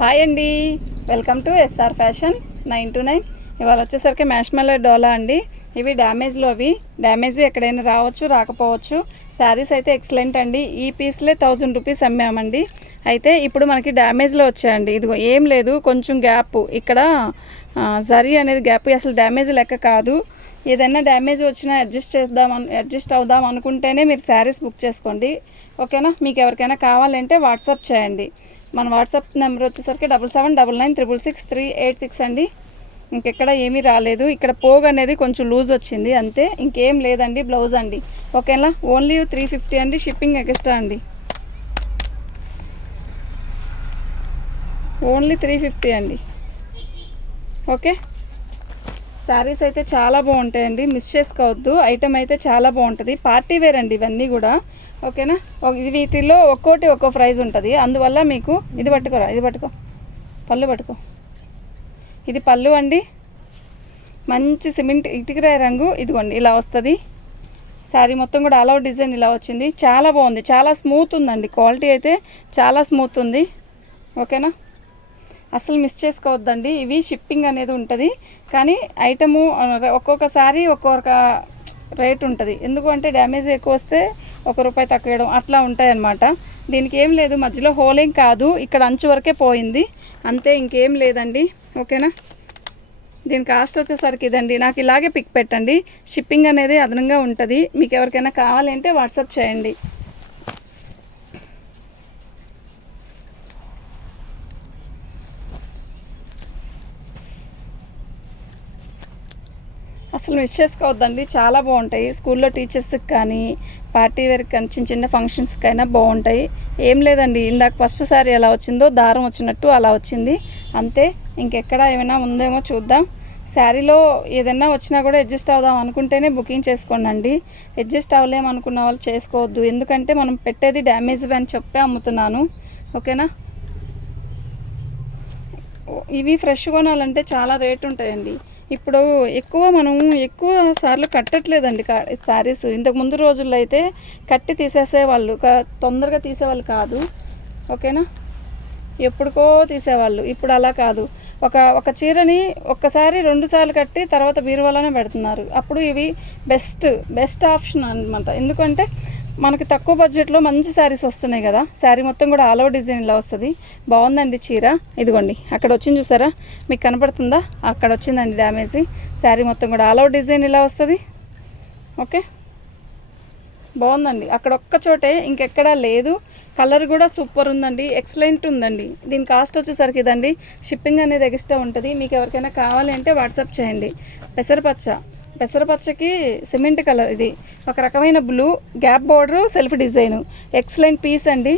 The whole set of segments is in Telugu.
హాయ్ అండి, వెల్కమ్ టు ఎస్ఆర్ ఫ్యాషన్ 929. ఇవాళ వచ్చేసరికి మ్యాష్మెల్లో డోలా అండి. ఇవి డ్యామేజ్ ఎక్కడైనా రావచ్చు రాకపోవచ్చు. శారీస్ అయితే ఎక్సలెంట్ అండి. ఈ పీస్లే 1000 రూపీస్ అమ్మామండి. అయితే ఇప్పుడు మనకి డ్యామేజ్లో వచ్చాయండి. ఇదిగో ఏం లేదు, కొంచెం గ్యాప్ ఇక్కడ జరీ అనేది గ్యాప్, అసలు డ్యామేజ్ లెక్క కాదు. ఏదైనా డ్యామేజ్ వచ్చినా అడ్జస్ట్ అవుదాం అనుకుంటేనే మీరు శారీస్ బుక్ చేసుకోండి, ఓకేనా. మీకు ఎవరికైనా కావాలంటే వాట్సాప్ చేయండి. మన వాట్సాప్ నెంబర్ వచ్చేసరికి 7799666386 అండి. ఇంకెక్కడ ఏమీ రాలేదు. ఇక్కడ పోగు అనేది కొంచెం లూజ్ వచ్చింది అంతే, ఇంకేం లేదండి. బ్లౌజ్ అండి, ఓకేనా. ఓన్లీ 350 అండి, షిప్పింగ్ ఎక్స్ట్రా అండి. ఓన్లీ 350 అండి, ఓకే. శారీస్ అయితే చాలా బాగుంటాయండి, మిస్ చేసుకోవద్దు. ఐటమ్ అయితే చాలా బాగుంటుంది, పార్టీ వేర్ అండి ఇవన్నీ కూడా, ఓకేనా. వీటిల్లో ఒక్కోటి ఒక్కో ప్రైజ్ ఉంటుంది. అందువల్ల మీకు ఇది పట్టుకోరా, ఇది పట్టుకో, పళ్ళు పట్టుకో. ఇది పళ్ళు అండి, మంచి సిమెంట్ ఇటుకరాయి రంగు. ఇదిగోండి ఇలా వస్తుంది. శారీ మొత్తం కూడా ఆల్ అవుట్ డిజైన్ ఇలా వచ్చింది. చాలా బాగుంది, చాలా స్మూత్ ఉందండి. క్వాలిటీ అయితే చాలా స్మూత్ ఉంది, ఓకేనా. అసలు మిస్ చేసుకోవద్దండి. ఇవి షిప్పింగ్ అనేది ఉంటుంది, కానీ ఐటము ఒక్కొక్కసారి ఒక్కొక్క రేట్ ఉంటుంది. ఎందుకు అంటే డ్యామేజ్ ఎక్కువ వస్తే ₹1 తక్కువడం అట్లా ఉంటాయన్నమాట. దీనికి ఏం లేదు, మధ్యలో హోలింగ్ కాదు, ఇక్కడ అంచు వరకే పోయింది అంతే, ఇంకేం లేదండి, ఓకేనా. దీని కాస్ట్ వచ్చేసరికి ఇదండి. నాకు ఇలాగే పిక్ పెట్టండి, షిప్పింగ్ అనేది అదనంగా ఉంటుంది. మీకు ఎవరికైనా కావాలంటే వాట్సాప్ చేయండి. అసలు మిస్ చేసుకోవద్దండి, చాలా బాగుంటాయి. స్కూల్లో టీచర్స్కి కానీ పార్టీ వేర్కి కానీ చిన్న చిన్న ఫంక్షన్స్కి అయినా బాగుంటాయి. ఏం లేదండి, ఇందాక ఫస్ట్ సారీ ఎలా వచ్చిందో దారం వచ్చినట్టు అలా వచ్చింది అంతే. ఇంకెక్కడ ఏమైనా ఉందేమో చూద్దాం. శారీలో ఏదైనా వచ్చినా కూడా అడ్జస్ట్ అవుదాం అనుకుంటేనే బుకింగ్ చేసుకోండి. అడ్జస్ట్ అవ్వలేము అనుకున్న వాళ్ళు చేసుకోవద్దు, ఎందుకంటే మనం పెట్టేది డ్యామేజ్ అని చెప్పి అమ్ముతున్నాను, ఓకేనా. ఇవి ఫ్రెష్ కొనాలంటే చాలా రేట్ ఉంటాయండి. ఇప్పుడు ఎక్కువ సార్లు కట్టట్లేదండి శారీస్. ఇంతకు ముందు రోజుల్లో అయితే కట్టి తీసేసేవాళ్ళు, తొందరగా తీసేవాళ్ళు కాదు, ఓకేనా. ఎప్పుడుకో తీసేవాళ్ళు, ఇప్పుడు అలా కాదు. ఒక చీరని ఒక్కసారి 2 సార్లు కట్టి తర్వాత బీరువాలోనే పెడుతున్నారు. అప్పుడు ఇవి బెస్ట్ ఆప్షన్ అనమాట. ఎందుకంటే మనకి తక్కువ బడ్జెట్లో మంచి శారీస్ వస్తున్నాయి కదా. శారీ మొత్తం కూడా ఆల్ ఓవర్ డిజైన్ ఇలా వస్తుంది. బాగుందండి చీర. ఇదిగోండి అక్కడ వచ్చింది చూసారా, మీకు కనపడుతుందా, అక్కడ వచ్చిందండి డ్యామేజ్. శారీ మొత్తం కూడా ఆల్ ఓవర్ డిజైన్ ఇలా వస్తుంది, ఓకే. బాగుందండి, అక్కడ ఒక్క చోటే, ఇంకెక్కడా లేదు. కలర్ కూడా సూపర్ ఉందండి, ఎక్సలెంట్ ఉందండి. దీని కాస్ట్ వచ్చేసరికి ఇదండి. షిప్పింగ్ అనేది ఎక్స్ట్రా ఉంటుంది. మీకు ఎవరికైనా కావాలి అంటే వాట్సాప్ చేయండి. పెసరపచ్చకి సిమెంట్ కలర్, ఇది ఒక రకమైన blue, gap border, self design, excellent piece అండి,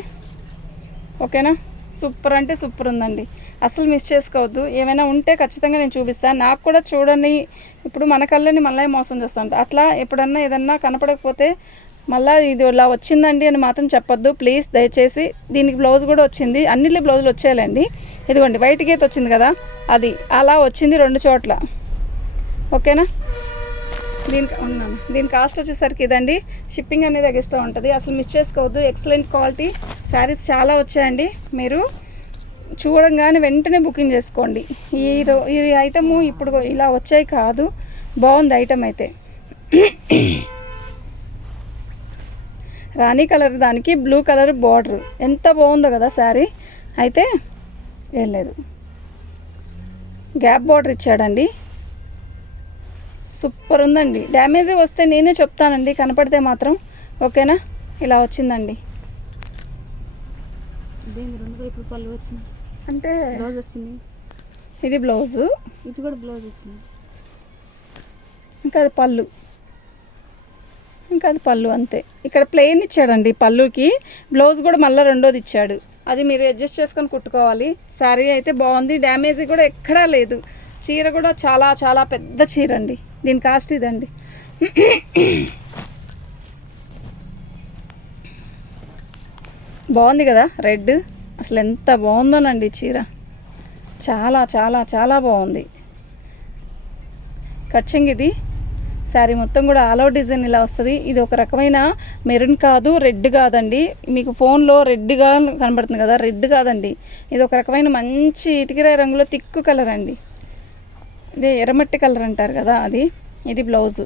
ఓకేనా. సూపర్ అంటే సూపర్ ఉందండి, అసలు మిస్ చేసుకోవద్దు. ఏమైనా ఉంటే ఖచ్చితంగా నేను చూపిస్తాను. నాకు కూడా చూడండి, ఇప్పుడు మన కళ్ళని మళ్ళీ మోసం చేస్తాను. అట్లా ఎప్పుడన్నా ఏదన్నా కనపడకపోతే మళ్ళీ ఇది ఇలా వచ్చిందండి అని మాత్రం చెప్పొద్దు ప్లీజ్, దయచేసి. దీనికి బ్లౌజ్ కూడా వచ్చింది, అన్నిట్లో బ్లౌజులు వచ్చేయాలండి. ఇదిగోండి వైట్ గీత వచ్చింది కదా, అది అలా వచ్చింది 2 చోట్ల, ఓకేనా. దీని కాస్ట్ వచ్చేసరికి ఇదండి. షిప్పింగ్ అనేది ఎక్స్ట్రా ఉంటుంది, అసలు మిస్ చేసుకోవద్దు. ఎక్సలెంట్ క్వాలిటీ శారీస్ చాలా వచ్చాయండి. మీరు చూడంగానే వెంటనే బుకింగ్ చేసుకోండి. ఈ ఐటము ఇప్పుడు ఇలా వచ్చాయి కాదు, బాగుంది ఐటమ్ అయితే. రాణి కలర్ దానికి బ్లూ కలర్ బార్డర్, ఎంత బాగుందో కదా శారీ. అయితే ఏం లేదు, గ్యాప్ బార్డర్ ఇచ్చాడండి, సూపర్ ఉందండి. డ్యామేజ్ వస్తే నేనే చెప్తానండి, కనపడితే మాత్రం, ఓకేనా. ఇలా వచ్చిందండి. అంటే బ్లౌజ్ వచ్చింది, ఇది బ్లౌజు, ఇది కూడా బ్లౌజ్ వచ్చింది, ఇంకా అది పళ్ళు అంతే. ఇక్కడ ప్లెయిన్ ఇచ్చాడండి పళ్ళుకి, బ్లౌజ్ కూడా మళ్ళీ 2వది ఇచ్చాడు. అది మీరు అడ్జస్ట్ చేసుకొని కుట్టుకోవాలి. శారీ అయితే బాగుంది, డ్యామేజ్ కూడా ఎక్కడా లేదు. చీర కూడా చాలా చాలా పెద్ద చీర అండి. దీని కాస్ట్ ఇదండి. బాగుంది కదా రెడ్, అసలు ఎంత బాగుందోనండి చీర, చాలా చాలా చాలా బాగుంది. కట్చింగ్ ఇది శారీ మొత్తం కూడా ఆల్ అవుట్ డిజైన్ ఇలా వస్తుంది. ఇది ఒక రకమైన మెరూన్ కాదు, రెడ్ కాదండి. మీకు ఫోన్లో రెడ్గా కనబడుతుంది కదా, రెడ్ కాదండి. ఇది ఒక రకమైన మంచి ఇటుకరాయి రంగులో తిక్కు కలర్ అండి. ఇదే ఎర్రమట్టి కలర్ అంటారు కదా అది. ఇది బ్లౌజ్.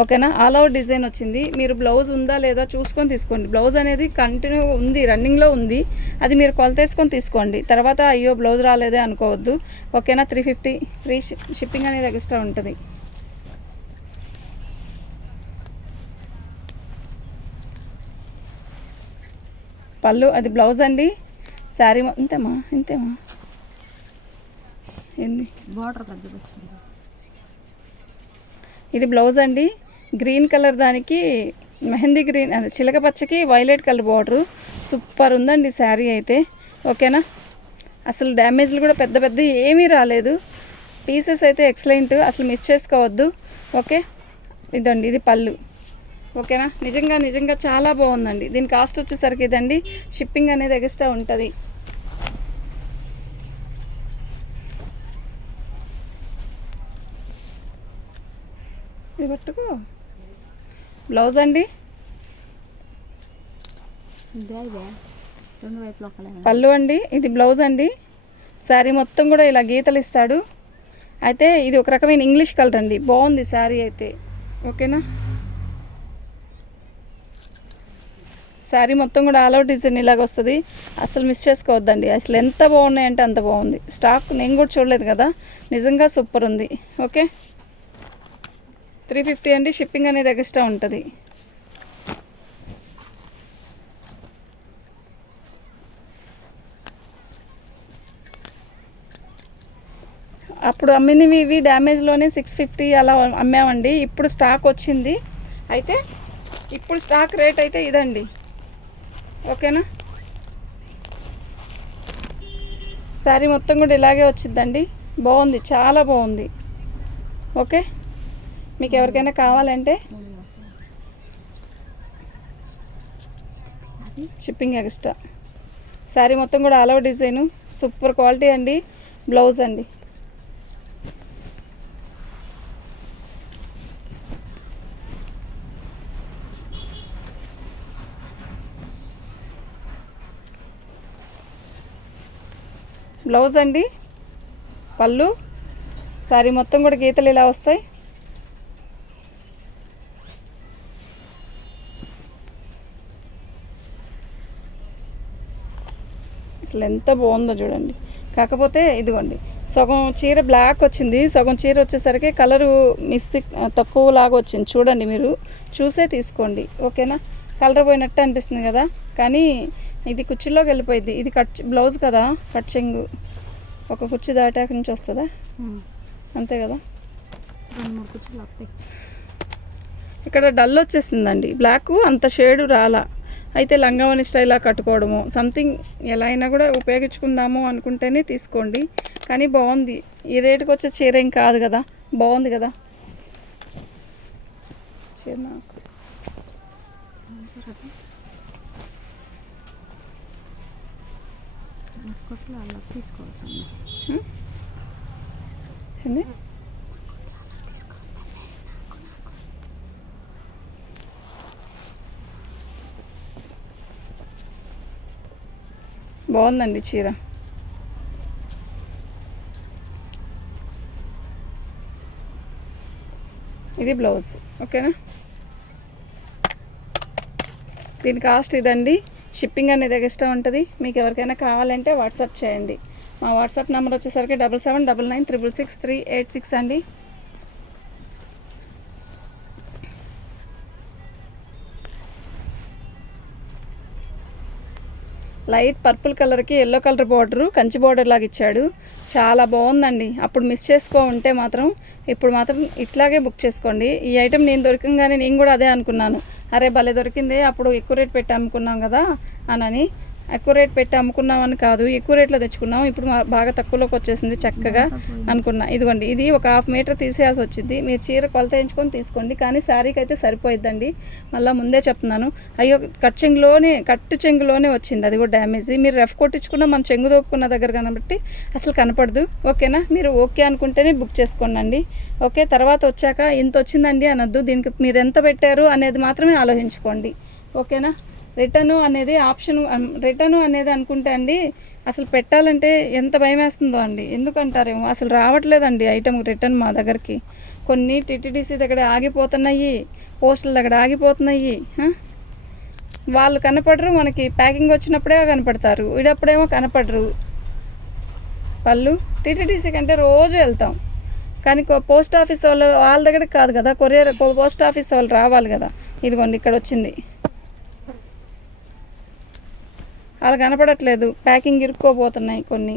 ఓకేనా, ఆల్ అవుట్ డిజైన్ వచ్చింది. మీరు బ్లౌజ్ ఉందా లేదా చూసుకొని తీసుకోండి. బ్లౌజ్ అనేది కంటిన్యూ ఉంది, రన్నింగ్లో ఉంది. అది మీరు కొలతేసుకొని తీసుకోండి. తర్వాత అయ్యో బ్లౌజ్ రాలేదే అనుకోవద్దు. ఓకేనా, 350 ఫ్రీ షిప్పింగ్ అనేది ఎక్స్ట్రా ఉంటుంది. పళ్ళు అది బ్లౌజ్ అండి. శారీ ఇంతేమా ఏంది బార్డర్ పెద్దది వచ్చింది. ఇది బ్లౌజ్ అండి. గ్రీన్ కలర్ దానికి మెహందీ గ్రీన్, అది చిలక పచ్చకి వైలెట్ కలర్ బార్డరు. సూపర్ ఉందండి శారీ అయితే. ఓకేనా, అసలు డ్యామేజ్లు కూడా పెద్ద పెద్ద ఏమీ రాలేదు. పీసెస్ అయితే ఎక్సలెంట్, అసలు మిస్ చేసుకోవద్దు. ఓకే, ఇదండి ఇది పళ్ళు. ఓకేనా, నిజంగా చాలా బాగుందండి. దీని కాస్ట్ వచ్చేసరికి ఇదండి. షిప్పింగ్ అనేది ఎక్స్ట్రా ఉంటుంది. ఇది పట్టుకో. బ్లౌజ్ అండి. పళ్ళు అండి. ఇది బ్లౌజ్ అండి. శారీ మొత్తం కూడా ఇలా గీతలు ఇస్తాడు. అయితే ఇది ఒక రకమైన ఇంగ్లీష్ కలర్ అండి. బాగుంది శారీ అయితే. ఓకేనా, శారీ మొత్తం కూడా ఆల్ అవుట్ డిజైన్ ఇలాగ వస్తుంది. అసలు మిస్ చేసుకోవద్దండి. అసలు ఎంత బాగున్నాయంటే అంత బాగుంది. స్టాక్ నేను కూడా చూడలేదు కదా, నిజంగా సూపర్ ఉంది. ఓకే, 350 అండి. షిప్పింగ్ అనేది ఎక్స్ట్రా ఉంటుంది. అప్పుడు అమ్మినవి ఇవి డ్యామేజ్లోనే 650 అలా అమ్మామండి. ఇప్పుడు స్టాక్ వచ్చింది. అయితే ఇప్పుడు స్టాక్ రేట్ అయితే ఇదండి. ఓకేనా, శారీ మొత్తం కూడా ఇలాగే వచ్చిందండి. బాగుంది, చాలా బాగుంది. ఓకే, మీకు ఎవరికైనా కావాలంటే షిప్పింగ్ ఎక్స్ట్రా. శారీ మొత్తం కూడా all out design, super quality అండి. బ్లౌజ్ అండి. బ్లౌజ్ అండి. పళ్ళు. శారీ మొత్తం కూడా గీతలు ఇలా వస్తాయి. అసలు ఎంత బాగుందో చూడండి. కాకపోతే ఇదిగోండి, సగం చీర బ్లాక్ వచ్చింది, సగం చీర వచ్చేసరికి కలరు తక్కువలాగా వచ్చింది. చూడండి, మీరు చూసే తీసుకోండి. ఓకేనా, కలర్ పోయినట్టు అనిపిస్తుంది కదా, కానీ ఇది కుర్చీలోకి వెళ్ళిపోయింది. ఇది బ్లౌజ్ కదా, కట్ చెంగు ఒక కుర్చీ దాటాక నుంచి వస్తుందా, అంతే కదా. ఇక్కడ డల్ వచ్చేసిందండి, బ్లాక్ అంత షేడు రాలా. అయితే లంగావని స్టైలా కట్టుకోవడము సంథింగ్ ఎలా అయినా కూడా ఉపయోగించుకుందాము అనుకుంటేనే తీసుకోండి. కానీ బాగుంది. ఈ రేటుకి వచ్చే చీర ఏం కాదు కదా, బాగుంది కదా చీర. నాకు బాగుందండి చీర. ఇది బ్లౌజ్. ఓకేనా, దీని కాస్ట్ ఇదండి. షిప్పింగ్ అనేది ఎక్స్ట్రా ఉంటుంది. మీకు ఎవరికైనా కావాలంటే వాట్సాప్ చేయండి. మా వాట్సాప్ నెంబర్ వచ్చేసరికి 7799666386 అండి. లైట్ పర్పుల్ కలర్కి yellow colour border, Kanchi border లాగా ఇచ్చాడు. చాలా బాగుందండి. అప్పుడు మిస్ చేసుకో ఉంటే మాత్రం ఇప్పుడు మాత్రం ఇట్లాగే బుక్ చేసుకోండి. ఈ ఐటెం నేను దొరకంగానే నేను కూడా అదే అనుకున్నాను, అరే భలే దొరికింది, అప్పుడు ఎక్కువ రేట్ పెట్టి అమ్ముకున్నాం కదా అని. ఎక్కువ రేట్ పెట్టి అమ్ముకున్నామని కాదు, ఎక్కువ రేట్లో తెచ్చుకున్నాం. ఇప్పుడు బాగా తక్కువలోకి వచ్చేసింది చక్కగా అనుకున్నా. ఇదిగోండి, ఇది ఒక 1/2 మీటర్ తీసేయాల్సి వచ్చింది. మీరు చీర కొలత వేయించుకొని తీసుకోండి, కానీ శారీకి అయితే సరిపోయిద్దండి. మళ్ళీ ముందే చెప్తున్నాను. అయ్యో కట్టు చెంగులోనే వచ్చింది, అది కూడా డ్యామేజ్. మీరు రఫ్ కొట్టించుకున్న మన చెంగు దోపుకున్న దగ్గర కనబట్టి అసలు కనపడదు. ఓకేనా, మీరు ఓకే అనుకుంటేనే బుక్ చేసుకోండి. ఓకే, తర్వాత వచ్చాక ఇంత వచ్చిందండి అనొద్దు. దీనికి మీరు ఎంత పెట్టారు అనేది మాత్రమే ఆలోచించుకోండి. ఓకేనా, రిటర్ను అనేది ఆప్షన్, రిటర్ను అనేది అనుకుంటే అండి అసలు పెట్టాలంటే ఎంత భయం వేస్తుందో అండి. ఎందుకంటారేమో అసలు రావట్లేదండి ఐటమ్ రిటర్న్ మా దగ్గరికి. కొన్ని టీటీడీసీ దగ్గర ఆగిపోతున్నాయి, పోస్టుల దగ్గర ఆగిపోతున్నాయి. వాళ్ళు కనపడరు, మనకి ప్యాకింగ్ వచ్చినప్పుడే కనపడతారు, ఇడప్పుడేమో కనపడరు. పళ్ళు టీటీడీసీ కంటే రోజు వెళ్తాం, కానీ పోస్ట్ ఆఫీస్ వాళ్ళ దగ్గరికి కాదు కదా, కొరియర్ పోస్ట్ ఆఫీస్ వాళ్ళు రావాలి కదా. ఇదిగోండి, ఇక్కడ వచ్చింది, అలా కనపడట్లేదు, ప్యాకింగ్ ఇరుక్కోపోతున్నాయి కొన్ని.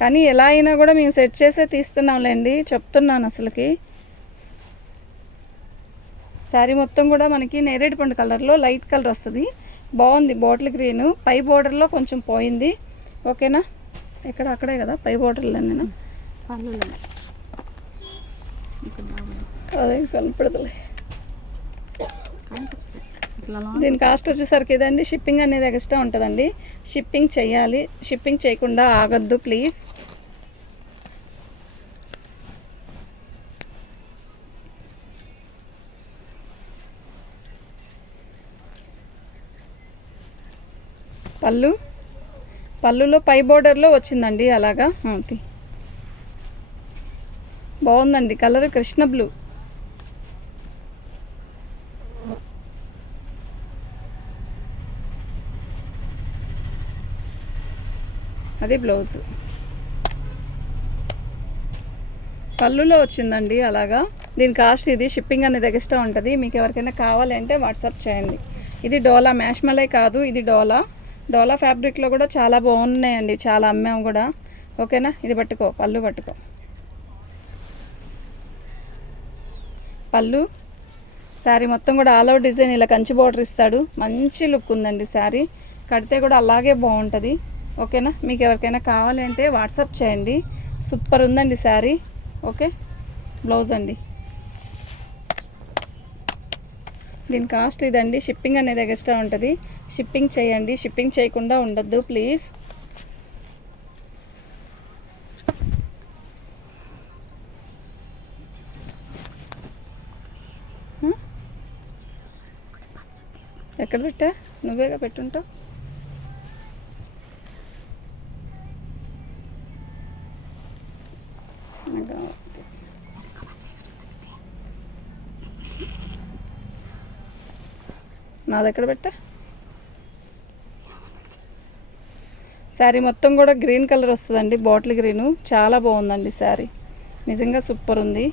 కానీ ఎలా అయినా కూడా మేము సెట్ చేసే తీస్తున్నాంలేండి, చెప్తున్నాను. అసలుకి శారీ మొత్తం కూడా మనకి నేరేడు పండు కలర్లో లైట్ కలర్ వస్తుంది. బాగుంది, బాటిల్ గ్రీన్. పై బోర్డర్లో కొంచెం పోయింది. ఓకేనా, అక్కడే కదా పై బోర్డర్లో, నేను అదే కనపడదులే. దీని కాస్ట్ వచ్చేసరికి ఇదండి. షిప్పింగ్ అనేది ఎక్స్ట్రా ఉంటుందండి. షిప్పింగ్ చేయాలి, షిప్పింగ్ చేయకుండా ఆగద్దు ప్లీజ్. పళ్ళులో పై బోర్డర్లో వచ్చిందండి అలాగా. బాగుందండి కలర్, కృష్ణ బ్లూ. అది బ్లౌజ్, పళ్ళులో వచ్చిందండి అలాగా. దీని కాస్ట్ ఇది. షిప్పింగ్ అనేది ఎక్స్ట్రా ఉంటుంది. మీకు ఎవరికైనా కావాలి అంటే వాట్సాప్ చేయండి. ఇది డోలా, మ్యాష్మలై కాదు, ఇది డోలా ఫ్యాబ్రిక్లో కూడా చాలా బాగున్నాయండి, చాలా అమ్మాము కూడా. ఓకేనా, ఇది పట్టుకో, పళ్ళు పట్టుకో. పళ్ళు శారీ మొత్తం కూడా ఆల్ అవుట్ డిజైన్ ఇలా కంచి బార్డర్ ఇస్తాడు. మంచి లుక్ ఉందండి శారీ, కడితే కూడా అలాగే బాగుంటుంది. ఓకేనా, మీకు ఎవరికైనా కావాలి అంటే వాట్సాప్ చేయండి. సూపర్ ఉందండి శారీ. ఓకే, బ్లౌజ్ అండి. దీని కాస్ట్ ఇదండి. షిప్పింగ్ అనేది ఎక్స్ట్రా ఉంటుంది. షిప్పింగ్ చేయండి, షిప్పింగ్ చేయకుండా ఉండద్దు ప్లీజ్. ఎక్కడ పెట్టా? నువ్వేగా పెట్టుంటావు. నాది ఎక్కడ పెట్టా? శారీ మొత్తం కూడా గ్రీన్ కలర్ వస్తుందండి, బాటిల్ గ్రీను. చాలా బాగుందండి శారీ, నిజంగా సూపర్ ఉంది.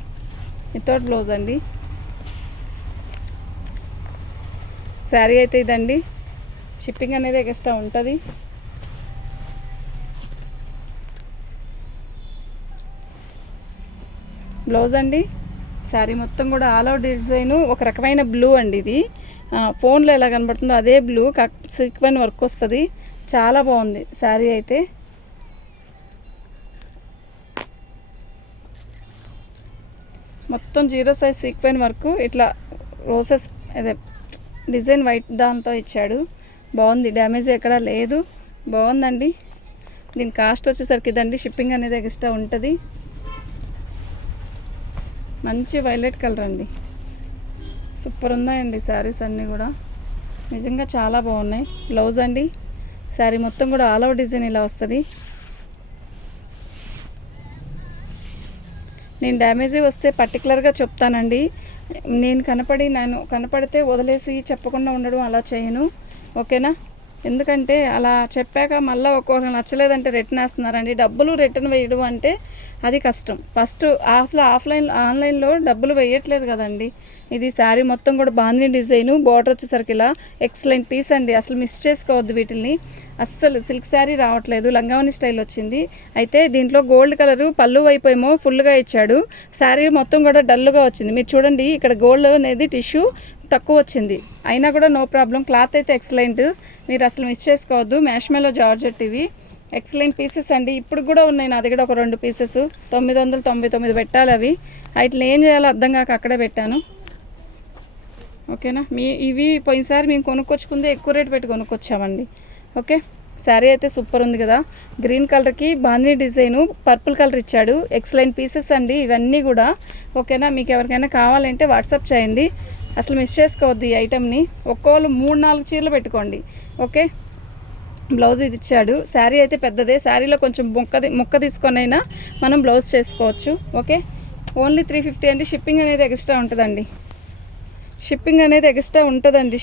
వితౌట్ బ్లౌజ్ అండి శారీ అయితే ఇదండి. షిప్పింగ్ అనేది ఎక్స్ట్రా ఉంటుంది. బ్లౌజ్ అండి. శారీ మొత్తం కూడా ఆల్ అవుట్ డిజైను, ఒక రకమైన బ్లూ అండి. ఇది ఫోన్లో ఎలా కనబడుతుందో అదే బ్లూ, సీక్వెన్ వర్క్ వస్తుంది. చాలా బాగుంది శారీ అయితే. మొత్తం 0 సైజ్ సీక్వెన్ వర్క్, ఇట్లా రోసెస్ అదే డిజైన్ వైట్ దాంతో ఇచ్చాడు. బాగుంది, డ్యామేజ్ ఎక్కడా లేదు, బాగుందండి. దీని కాస్ట్ వచ్చేసరికి ఇదండి. షిప్పింగ్ అనేది ఎక్స్ట్రా ఉంటుంది. మంచి వైలెట్ కలర్ అండి, సూపర్ ఉన్నాయండి శారీస్ అన్నీ కూడా, నిజంగా చాలా బాగున్నాయి. బ్లౌజ్ అండి. శారీ మొత్తం కూడా ఆల్ అవుట్ డిజైన్ ఇలా వస్తుంది. నేను డ్యామేజీ వస్తే పర్టికులర్గా చెప్తానండి. నేను కనపడితే వదిలేసి చెప్పకుండా ఉండడం అలా చేయను. ఓకేనా, ఎందుకంటే అలా చెప్పాక మళ్ళీ ఒక్కొక్కరు నచ్చలేదంటే రిటర్న్ వేస్తున్నారండి. డబ్బులు రిటర్న్ వేయడం అంటే అది కష్టం. ఫస్ట్ అసలు ఆన్లైన్లో డబ్బులు వేయట్లేదు కదండి. ఇది శారీ మొత్తం కూడా బాందిని డిజైను, బార్డర్ వచ్చేసరికి ఇలా ఎక్సలెంట్ పీస్ అండి. అసలు మిస్ చేసుకోవద్దు వీటిని. అస్సలు సిల్క్ శారీ రావట్లేదు, లంగావని స్టైల్ వచ్చింది. అయితే దీంట్లో గోల్డ్ కలరు పళ్ళు వైపు ఏమో ఫుల్గా ఇచ్చాడు, శారీ మొత్తం కూడా డల్గా వచ్చింది. మీరు చూడండి, ఇక్కడ గోల్డ్ అనేది టిష్యూ తక్కువ వచ్చింది, అయినా కూడా నో ప్రాబ్లం. క్లాత్ అయితే ఎక్సలెంట్, మీరు అసలు మిస్ చేసుకోవద్దు. మ్యాష్మెలో జార్జెట్ ఇవి ఎక్సలెంట్ పీసెస్ అండి. ఇప్పుడు కూడా ఉన్నాయి నా దగ్గర ఒక 2 పీసెస్, 999 పెట్టాలి. అవి వాటిని ఏం చేయాలో అర్థం కాక అక్కడే పెట్టాను. ఓకేనా, ఇవి పోయినసారి మేము కొనుక్కొచ్చుకుందే ఎక్కువ రేటు పెట్టి కొనుక్కొచ్చామండి. ఓకే, శారీ అయితే సూపర్ ఉంది కదా. గ్రీన్ కలర్కి బాందీ డిజైను, పర్పుల్ కలర్ ఇచ్చాడు. ఎక్సలెంట్ పీసెస్ అండి ఇవన్నీ కూడా. ఓకేనా, మీకు ఎవరికైనా కావాలంటే వాట్సాప్ చేయండి, అసలు మిస్ చేసుకోవద్దు ఈ ఐటెంని. ఒక్కోళ్ళు 3-4 చీరలు పెట్టుకోండి. ఓకే, బ్లౌజ్ ఇది ఇచ్చాడు. శారీ అయితే పెద్దదే, శారీలో కొంచెం ముక్క తీసుకొనైనా మనం బ్లౌజ్ చేసుకోవచ్చు. ఓకే, ఓన్లీ 350 అండి. షిప్పింగ్ అనేది ఎక్స్ట్రా ఉంటుందండి. షిప్పింగ్ అనేది ఎక్స్ట్రా ఉంటుందండి.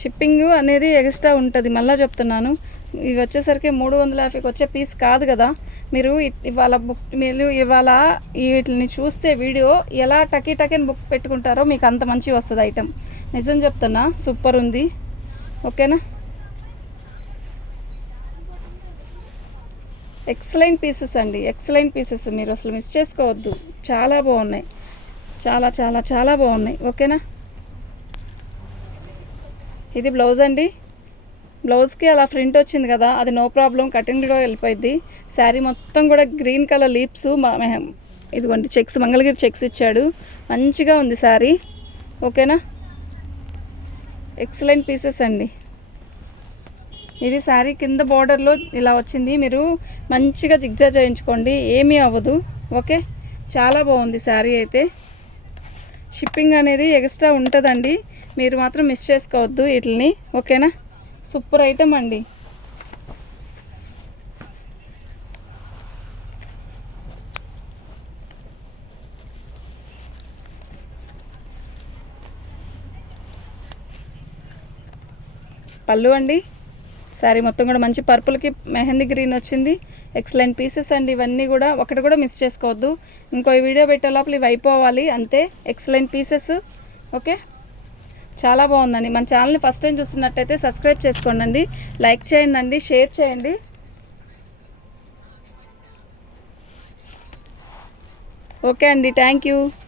షిప్పింగ్ అనేది ఎక్స్ట్రా ఉంటుంది. మళ్ళీ చెప్తున్నాను, ఇవి వచ్చేసరికి 350కి వచ్చే పీస్ కాదు కదా. మీరు ఇవాళ వీటిని చూస్తే వీడియో ఎలా టకీని బుక్ పెట్టుకుంటారో మీకు అంత మంచిగా వస్తుంది ఐటెం. నిజం చెప్తున్నా, సూపర్ ఉంది. ఓకేనా, ఎక్సలెంట్ పీసెస్ అండి, ఎక్సలెంట్ పీసెస్, మీరు అసలు మిస్ చేసుకోవద్దు. చాలా బాగున్నాయి, చాలా చాలా చాలా బాగున్నాయి. ఓకేనా, ఇది బ్లౌజ్ అండి. బ్లౌజ్కి అలా ప్రింట్ వచ్చింది కదా, అది నో ప్రాబ్లం, కటింగ్లో వెళ్ళిపోయింది. శారీ మొత్తం కూడా గ్రీన్ కలర్ లీప్స్, ఇదిగోండి చెక్స్, మంగళగిరి చెక్స్ ఇచ్చాడు. మంచిగా ఉంది శారీ. ఓకేనా, ఎక్సలెంట్ పీసెస్ అండి. ఇది శారీ కింద బార్డర్లో ఇలా వచ్చింది, మీరు మంచిగా జిగ్జా చేయించుకోండి, ఏమీ అవ్వదు. ఓకే, చాలా బాగుంది శారీ అయితే. షిప్పింగ్ అనేది ఎక్స్ట్రా ఉంటుందండి, మీరు మాత్రం మిస్ చేసుకోవద్దు వీటిని. ఓకేనా, సూపర్ ఐటమ్ అండి. పళ్ళు అండి, శారీ మొత్తం కూడా మంచి పర్పుల్కి మెహందీ గ్రీన్ వచ్చింది. ఎక్సలెంట్ పీసెస్ అండి ఇవన్నీ కూడా, ఒకటి కూడా మిస్ చేసుకోవద్దు. ఇంకో వీడియో పెట్టే లోపల ఇవి అయిపోవాలి అంతే. Excellent pieces. ఓకే, చాలా బాగుందండి. మన ఛానల్ని ఫస్ట్ టైం చూస్తున్నట్టయితే సబ్స్క్రైబ్ చేసుకోండి, లైక్ చేయండి, షేర్ చేయండి. ఓకే అండి, థ్యాంక్ యూ.